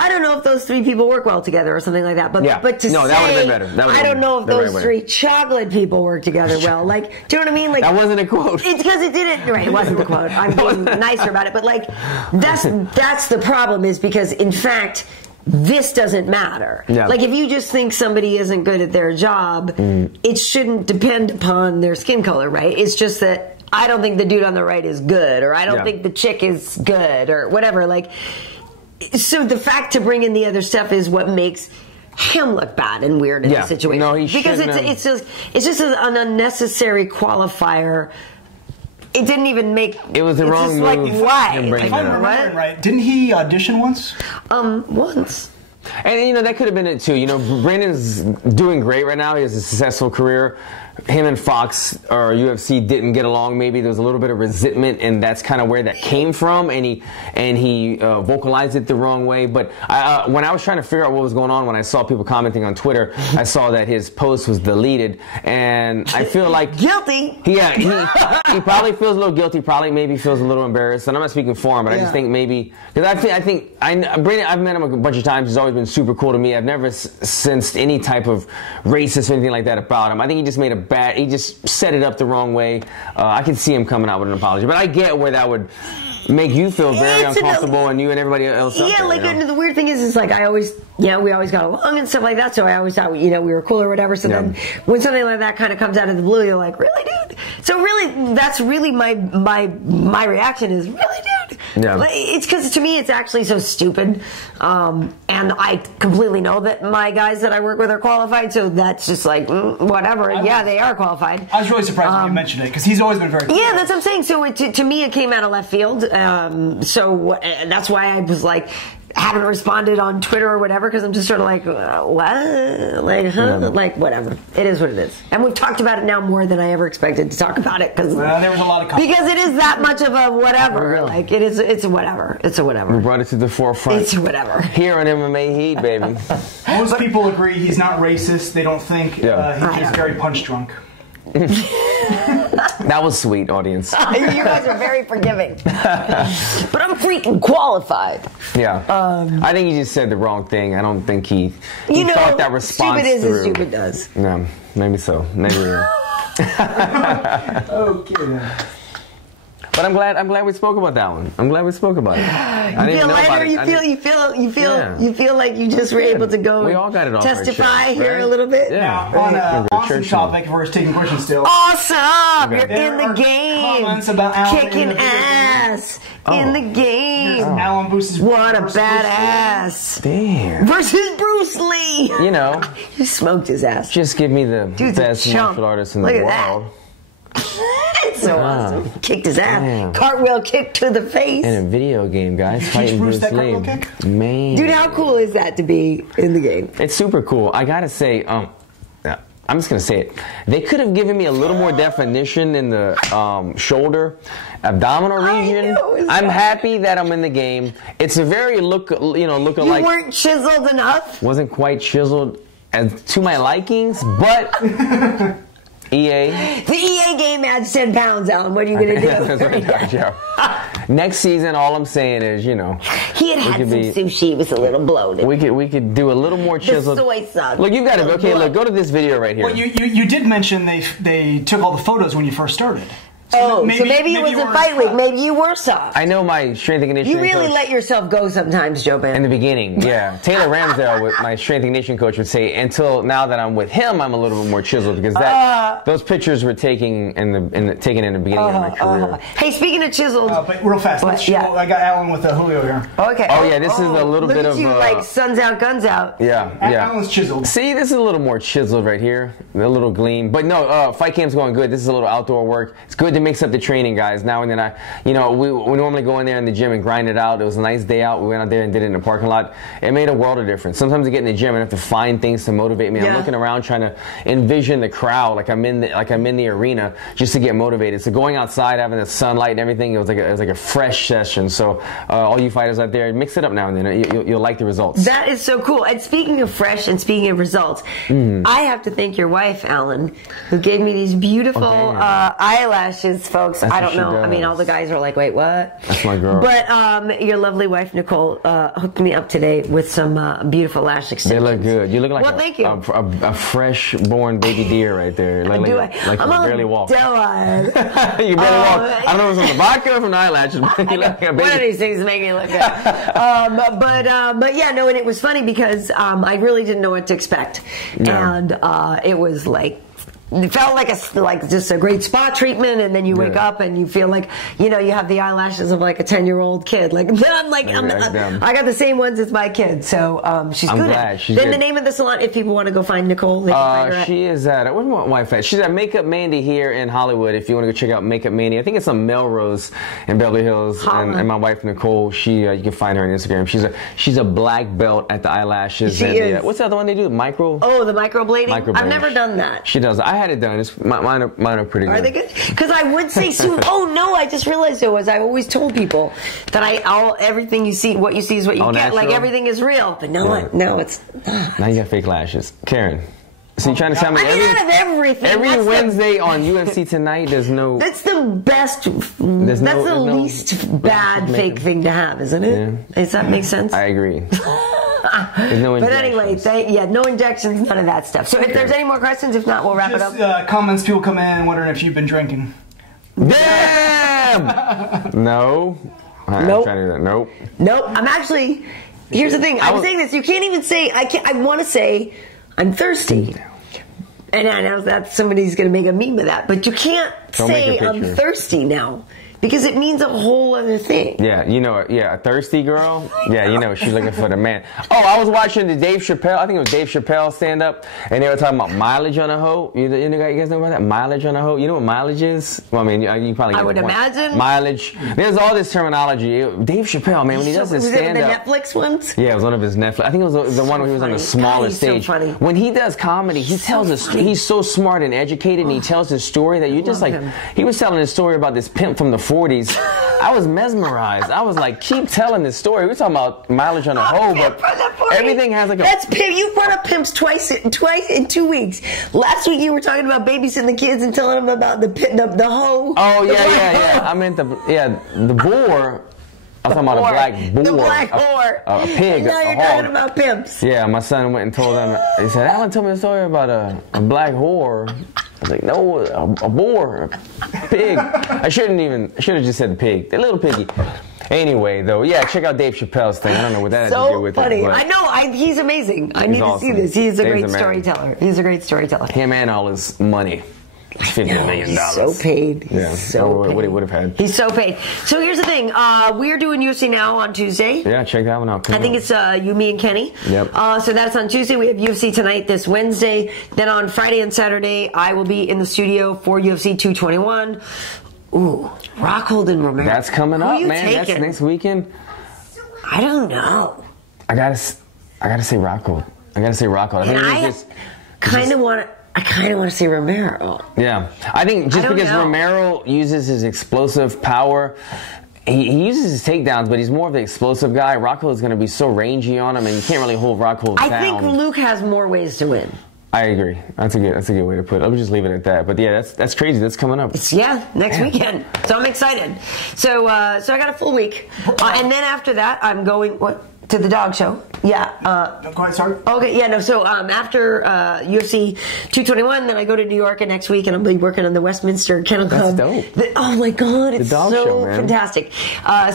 I don't know if those three people work well together or something like that. But but to say, that would have been better. I don't know if those three chocolate people work together well. Like, do you know what I mean? Like, that wasn't a quote. It's because it didn't. Right, it wasn't the quote. I'm being nicer about it. But like, that's the problem. Is because in fact, this doesn't matter. Yeah. Like, if you just think somebody isn't good at their job, it shouldn't depend upon their skin color, right? It's just that I don't think the dude on the right is good, or I don't think the chick is good, or whatever. Like. So the fact to bring in the other stuff is what makes him look bad and weird in the situation. No, because it's just an unnecessary qualifier. It didn't even make. It was the wrong move. Like, why? If I'm remembering right, didn't he audition once? Once. And that could have been it too. Brandon's doing great right now. He has a successful career. Him and Fox or UFC didn't get along. Maybe there was a little bit of resentment, and that's kind of where that came from. And he vocalized it the wrong way. But when I was trying to figure out what was going on, when I saw people commenting on Twitter, I saw that his post was deleted, and I feel like guilty. Yeah, he probably feels a little guilty. Probably maybe feels a little embarrassed. And I'm not speaking for him, but I just think maybe because I think Brandon. I've met him a bunch of times. He's always been super cool to me. I've never sensed any type of racist or anything like that about him. I think he just made he just set it up the wrong way. I can see him coming out with an apology, but I get where that would make you feel very uncomfortable, and you and everybody else. Yeah, the weird thing is like we always got along and stuff like that. So I always thought we were cool or whatever. So then when something like that kind of comes out of the blue, you're like, really, dude? So really, that's really my reaction is, really, dude? Yeah. It's because to me it's actually so stupid, and I completely know that my guys that I work with are qualified. So that's just like whatever. They are qualified. I was really surprised when you mentioned it because he's always been very cool. Yeah, that's what I'm saying. So to me, it came out of left field. So that's why I was like, haven't responded on Twitter or whatever, because I'm just sort of like, what? Like, huh? Like, whatever. It is what it is. And we've talked about it now more than I ever expected to talk about it. There was a lot of comments. Because it is that much of a whatever. Like, it's a whatever. It's a whatever. We brought it to the forefront. It's whatever. Here on MMA Heat, baby. Most people agree he's not racist. They don't think he's just very punch drunk. That was sweet, audience. You guys are very forgiving. But I'm freaking qualified. Yeah. I think he just said the wrong thing. I don't think he thought that response stupid is through. as stupid does. Yeah, maybe so. Maybe. Okay. But I'm glad we spoke about that one. I'm glad we spoke about it. You feel lighter. You feel like you just were able to go. We all got it off testify here a little bit. Yeah. On an awesome topic, if we're taking questions still. Awesome! You're in the game. Comments about Alan kicking ass in the game. Alan versus what a badass! Damn. Versus Bruce Lee. You smoked his ass. Just give me the best martial artist in the world. That's so awesome. Kicked his ass. Damn. Cartwheel kick to the face. In a video game, guys. Fighting Bruce Lee. Man. Dude, how cool is that to be in the game? It's super cool. I gotta say, I'm just gonna say it. They could have given me a little more definition in the shoulder, abdominal region. I'm happy that I'm in the game. It's a very lookalike. You weren't chiseled enough. Wasn't quite chiseled as to my likings, but. EA. The EA game adds 10 pounds, Alan. What are you going to do? That's right, Next season, all I'm saying is, He had some sushi. It was a little bloated. We could do a little more chiseled. The soy sauce. Look, you've got it. Okay, look, go to this video right here. Well, you did mention they took all the photos when you first started. So maybe it was a fight week. Maybe you were soft. I know my strength and conditioning coach. You really let yourself go sometimes, Jouban. In the beginning, yeah. Taylor Ramsdale, my strength and conditioning coach, would say, until now that I'm with him, I'm a little bit more chiseled because those pictures were taken in the beginning of my career. Hey, speaking of chiseled, but real fast. I got Alan with Julio here. Okay. Oh yeah, this is a little bit of like suns out, guns out. Yeah. Alan's chiseled. See, this is a little more chiseled right here, a little gleam. But no, fight camp's going good. This is a little outdoor work. It's good to mix up the training, guys. Now and then we normally go in there in the gym and grind it out. It was a nice day out. We went out there and did it in the parking lot. It made a world of difference. Sometimes I get in the gym and I have to find things to motivate me. I'm looking around trying to envision the crowd like I'm in the arena just to get motivated. So going outside, having the sunlight and everything, it was like a fresh session. So all you fighters out there, mix it up now and then. You'll like the results. That is so cool. And speaking of fresh and speaking of results, I have to thank your wife, Alan, who gave me these beautiful eyelashes, folks. I don't know. Does. I mean, all the guys are like, wait, what? That's my girl. But your lovely wife, Nicole, hooked me up today with some beautiful lash extensions. They look good. You look like thank you. A fresh-born baby deer right there. Like you barely walk. You barely walk. I don't know if it's from the vodka or from the eyelashes. But you look like a baby. One of these things make me look good. But yeah, no, and it was funny because I really didn't know what to expect. Yeah. And it was like, it felt like just a great spa treatment, and then you wake up and you feel like you have the eyelashes of like a 10-year-old kid. Like I got the same ones as my kid, so she's good. Then the name of the salon, if people want to go find Nicole, they can find her. She is at where's my wife at? She's at Makeup Mandy here in Hollywood. If you want to go check out Makeup Mandy, I think it's on Melrose in Beverly Hills. And my wife Nicole, you can find her on Instagram. She's a black belt at the eyelashes. She is. What's the other one they do? The micro. Oh, the microblading. I've never done that. She does. I had it done. Mine are pretty good. Are they good? Because I would say soon. Oh no! I just realized I always told people that everything you see, what you see is what you get. Natural? Like everything is real, but no, it's not. Now you got fake lashes, Karyn. So you're trying to tell me every Wednesday on UFC Tonight, there's no... That's the best... That's the least bad fake thing to have, isn't it? Yeah. Does that make sense? I agree. There's no but anyway, no injections, none of that stuff. So if there's any more questions, if not, we'll wrap it up. Comments, people come in wondering if you've been drinking. Damn! No. Nope. Nope. Nope. I'm actually... Here's the thing. I'm saying this. You can't even say... I want to say I'm thirsty. And I know that somebody's going to make a meme of that, but you can't say I'm thirsty now because it means a whole other thing. Yeah, a thirsty girl. Yeah, she's looking for the man. Oh, I was watching the Dave Chappelle. I think it was Dave Chappelle stand up, and they were talking about mileage on a hoe. You guys know about that? Mileage on a hoe. You know what mileage is? Well, I mean, you probably. I would imagine mileage. There's all this terminology. Dave Chappelle, man, when he does his stand up. Was it the Netflix ones? Yeah, it was one of his Netflix. I think it was the one where he was on a smaller stage. So funny. When he does comedy, he tells us he's so smart and educated, and he tells this story that you just like. He was telling a story about this pimp from the 40s. I was mesmerized. I was like, keep telling this story. We're talking about mileage on a hoe, but everything has like a... That's pimp. You brought up pimps twice in 2 weeks. Last week you were talking about babysitting the kids and telling them about the hoe. Oh, yeah. I meant the boar. I'm talking about a black boar. The black boar. A pig. Now you're talking about pimps. Yeah, my son went and told them. He said, Alan told me a story about a black whore. I was like, no, a boar, a pig. I should have just said pig. The little piggy. Anyway, though, yeah, check out Dave Chappelle's thing. I don't know what that has to do with funny. it. I know. He's amazing. I need to see this. He's a great storyteller. He's a great storyteller. Him and all his money. $50 million. He's so paid. What he would have had. He's so paid. So here's the thing. We're doing UFC Now on Tuesday. Yeah, check that one out. I think it's you, me, and Kenny. Yep. So that's on Tuesday. We have UFC Tonight this Wednesday. Then on Friday and Saturday, I will be in the studio for UFC 221. Ooh, Rockhold and Romero. That's coming up, man. Taking? That's next weekend. I don't know. I gotta say Rockhold. I kind of want to see Romero. Yeah. I think just because Romero uses his explosive power, he uses his takedowns, but he's more of the explosive guy. Rockhold is going to be so rangy on him, and you can't really hold Rockhold down. I think Luke has more ways to win. I agree. That's a good way to put it. I'll just leave it at that. But yeah, that's crazy. That's coming up. Next weekend. So I'm excited. So I got a full week, and then after that, I'm going to the dog show. Yeah. Go ahead, sorry. Okay, yeah, no, so after UFC 221, then I go to New York next week, and I'll be working on the Westminster Kennel Club. That's dope. Oh my God, it's so show, fantastic.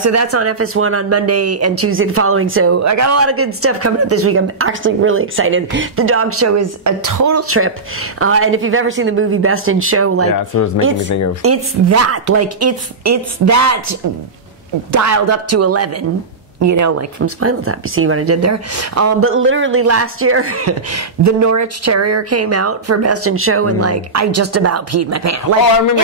So that's on FS1 on Monday and Tuesday the following. So I got a lot of good stuff coming up this week. I'm actually really excited. The dog show is a total trip. And if you've ever seen the movie Best in Show, like, yeah, that's what it was making me think of. It's that. Like, it's that dialed up to 11. you know, like from Spinal Tap. You see what I did there? But literally last year, the Norwich Terrier came out for Best in Show, and like I just about peed my pants. Like, I remember.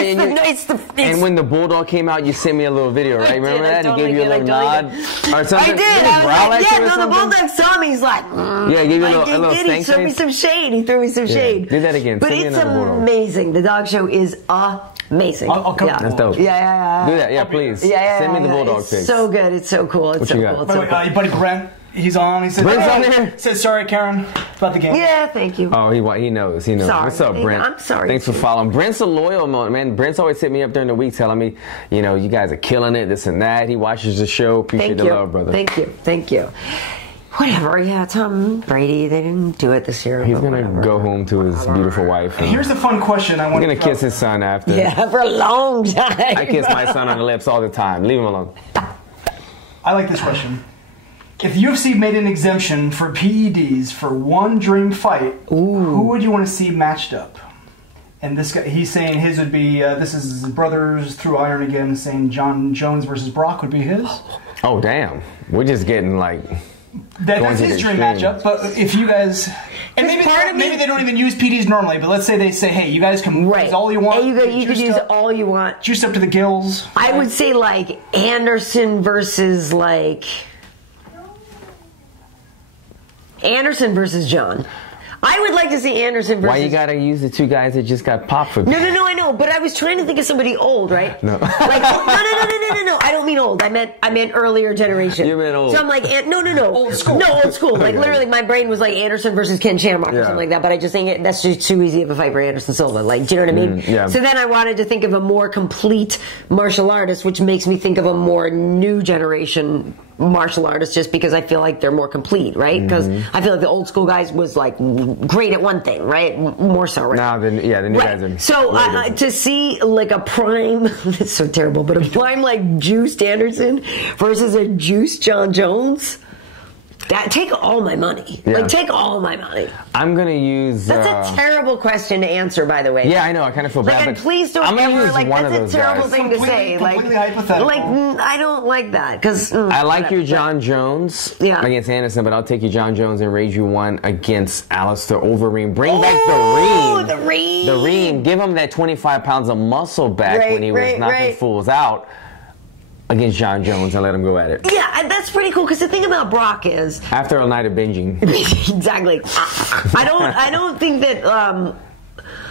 And when the Bulldog came out, you sent me a little video, right? Remember that? He gave you a little nod or something. I did. I was like, the Bulldog saw me. He's like, yeah, gave you a little thanks. He showed me some shade. He threw me some shade. Do that again. But it's amazing. The dog show is amazing. I'll come. That's dope. Yeah. Do that, please. Send me the Bulldog pics. It's so good. It's so cool. It's so cool. By the way, your buddy Brent, he's on. He said, Brent's on there? Says, sorry, Karyn, about the game. Yeah, thank you. Oh, he knows. He knows. Sorry. What's up, Brent? I'm sorry. Thanks for following. Brent's a loyal man. Brent's always hit me up during the week telling me, you know, you guys are killing it, this and that. He watches the show. Appreciate the love, brother. Thank you. Whatever, yeah, Tom Brady, they didn't do it this year. He's going to go home to his beautiful wife. Here's the fun question I want to He's going to kiss his son after. Yeah, for a long time. I kiss my son on the lips all the time. Leave him alone. I like this question. If UFC made an exemption for PEDs for one dream fight, who would you want to see matched up? And this guy, he's saying his would be, this is his brothers through iron again, saying John Jones versus Brock would be his. Oh, damn. We're just getting like... That's his dream matchup, but if you guys... And maybe they don't even use PDs normally, but let's say they say, hey, you guys can use all you want. You could use all you want. Juiced up to the gills. I would say like Anderson versus John. I would like to see Anderson versus... Why you gotta use the two guys that just got popped for... No, I know, but I was trying to think of somebody old, right? No. No. I don't mean old. I meant earlier generation. You meant old. So I'm like, no. Old school. No, old school. Like literally my brain was like Anderson versus Ken Shamrock or something like that, but I just think that's just too easy of a fight for Anderson Silva. Like, do you know what I mean? Yeah. So then I wanted to think of a more complete martial artist, which makes me think of a more new generation martial artists, just because I feel like they're more complete, right? Because I feel like the old school guys was like great at one thing, right? More so, right? Now, the new guys are... So to see like a prime, it's so terrible, but a prime like Juiced Anderson versus a Juiced John Jones, take all my money. Yeah. Like, take all my money. I'm going to use... That's a terrible question to answer, by the way. Yeah, I know. I kind of feel bad. And please don't ever... Like, that's a terrible thing to say. Completely hypothetical. Like, I don't like that, because... I like your John Jones against Anderson, but I'll take your John Jones and raise you one against Alistair Overeem. Bring back the Reem. The Reem. Give him that 25 pounds of muscle back when he was knocking fools out against John Jones and let him go at it. Yeah, that's pretty cool, because the thing about Brock is... After a night of binging. Exactly. I don't think that...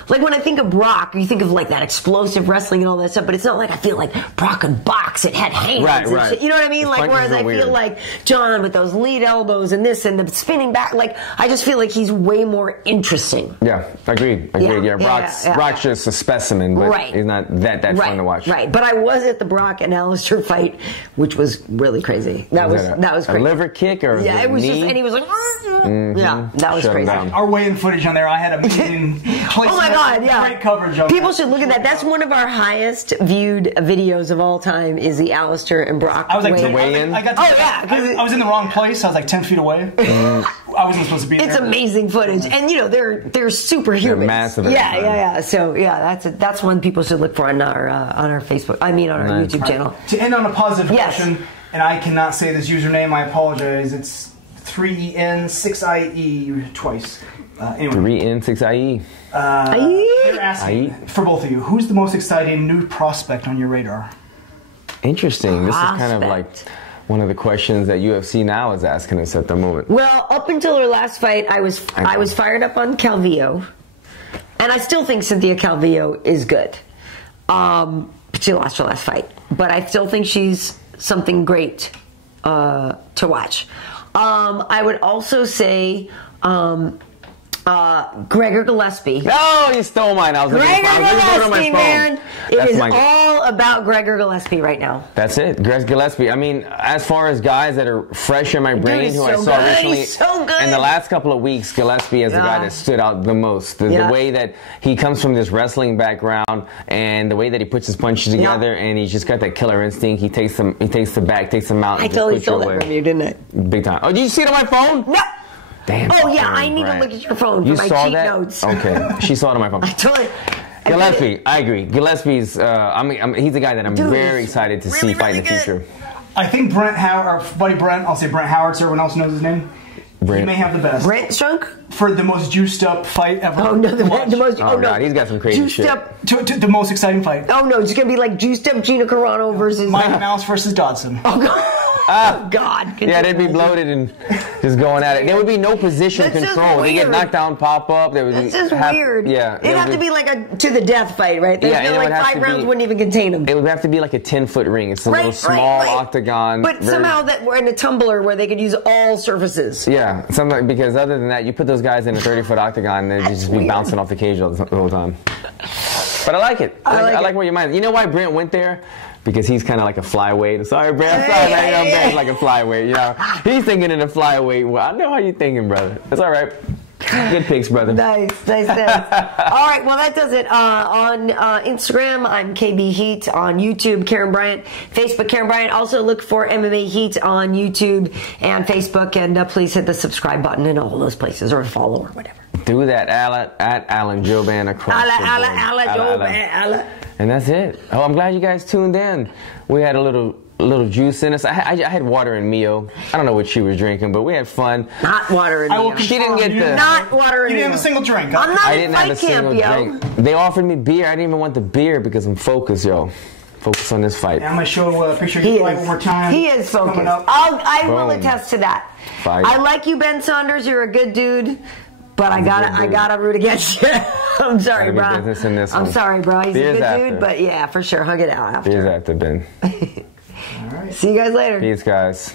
like when I think of Brock, you think of like that explosive wrestling and all that stuff, but it's not like I feel like Brock could box and had hands and shit. You know what I mean? His like whereas I feel like John with those lead elbows and this and the spinning back, like I just feel like he's way more interesting. Yeah, agreed. Yeah, Brock's just a specimen, but he's not that fun to watch. Right, but I was at the Brock and Alistair fight, which was really crazy. That was crazy. A liver kick or it was just, and he was like, yeah, that was crazy. Our weigh-in footage on there, I had amazing placement. Oh my God, yeah. Great coverage of People should look at that. That's one of our highest viewed videos of all time, is the Alistair and Brock I was like, weigh-in. I was in the wrong place. I was like 10 feet away. I wasn't supposed to be there. It's amazing footage. And, you know, they're superhumans. They're massive. Yeah. So, yeah, that's one people should look for on our Facebook, on our YouTube channel. To end on a positive question, and I cannot say this username, I apologize. It's 3N6IE twice. Anyway. 3N6IE. They're asking, for both of you, who's the most exciting new prospect on your radar? Interesting. This is kind of like one of the questions that UFC now is asking us at the moment. Well, up until her last fight, I was fired up on Calvillo, and I still think Cynthia Calvillo is good. She lost her last fight, but I still think she's something great to watch. I would also say Gregor Gillespie. Oh, you stole mine. I was Gregor Gillespie, on my phone. man. It is all about Gregor Gillespie right now. That's it. Gregor Gillespie. I mean, as far as guys that are fresh in my brain who I saw recently, in the last couple of weeks, Gillespie is the guy that stood out the most. The way that he comes from this wrestling background and the way that he puts his punches together, and he's just got that killer instinct. He takes them back, takes them out. I totally stole that from you, didn't I? Big time. Oh, did you see it on my phone? No. Damn. Oh yeah, I need to look at your phone for my cheat notes. Okay, she saw it on my phone. I told her. Gillespie, I agree. Gillespie's, he's a guy that I'm very excited to see fight in the future. I think our buddy Brent, I'll say Brent Howard so everyone else knows his name. Brent. He may have the best. Brent Strunk? For the most juiced up fight ever. Oh, no, the most. Oh, God, he's got some crazy juiced shit. Up. To the most exciting fight. Oh, no, it's going to be like juiced up Gina Carano versus. Mike Mouse versus Dodson. Oh, God. Oh, God. Yeah, they'd be bloated and just going at it. There would be no position control. They get knocked down, pop up. That's just weird. Yeah. It'd have to be like a to the death fight, right? Yeah, like 5 rounds wouldn't even contain them. It would have to be like a 10-foot ring. It's a little small octagon. But somehow that we're in a tumbler where they could use all surfaces. Yeah, something because other than that, you put those guys in a 30-foot octagon and they'd just be bouncing off the cage the whole time. But I like it. I like where your mind. You know why Brent went there? Because he's kind of like a flyweight. Sorry, Brent. Brent's like a flyweight. You know, he's thinking in a flyweight. Well, I know how you're thinking, brother. That's all right. Good picks, brother. Nice. All right, well, that does it. On Instagram, I'm KB Heat. On YouTube, Karyn Bryant. Facebook, Karyn Bryant. Also look for MMA Heat on YouTube and Facebook. And please hit the subscribe button in all those places or follow or whatever. Do that at Alan Jouban across Jouban. And that's it. Oh, I'm glad you guys tuned in. We had a little juice in us. I had water and Mio. I don't know what she was drinking, but we had fun. Not water and Mio. She didn't get the... Not water and Mio. You didn't have a single drink. I'm not I didn't have a single drink. They offered me beer. I didn't even want the beer because I'm focused, yo. Focus on this fight. Yeah, I'm going to show a picture of you one more time. He is focused. I will attest to that. Fight. I like you, Ben Saunders. You're a good dude. But I gotta root against you. I'm sorry, bro. I'm sorry, bro. He's a good dude, but yeah, for sure. Hug it out after. Here's after, Ben. All right. See you guys later. Peace, guys.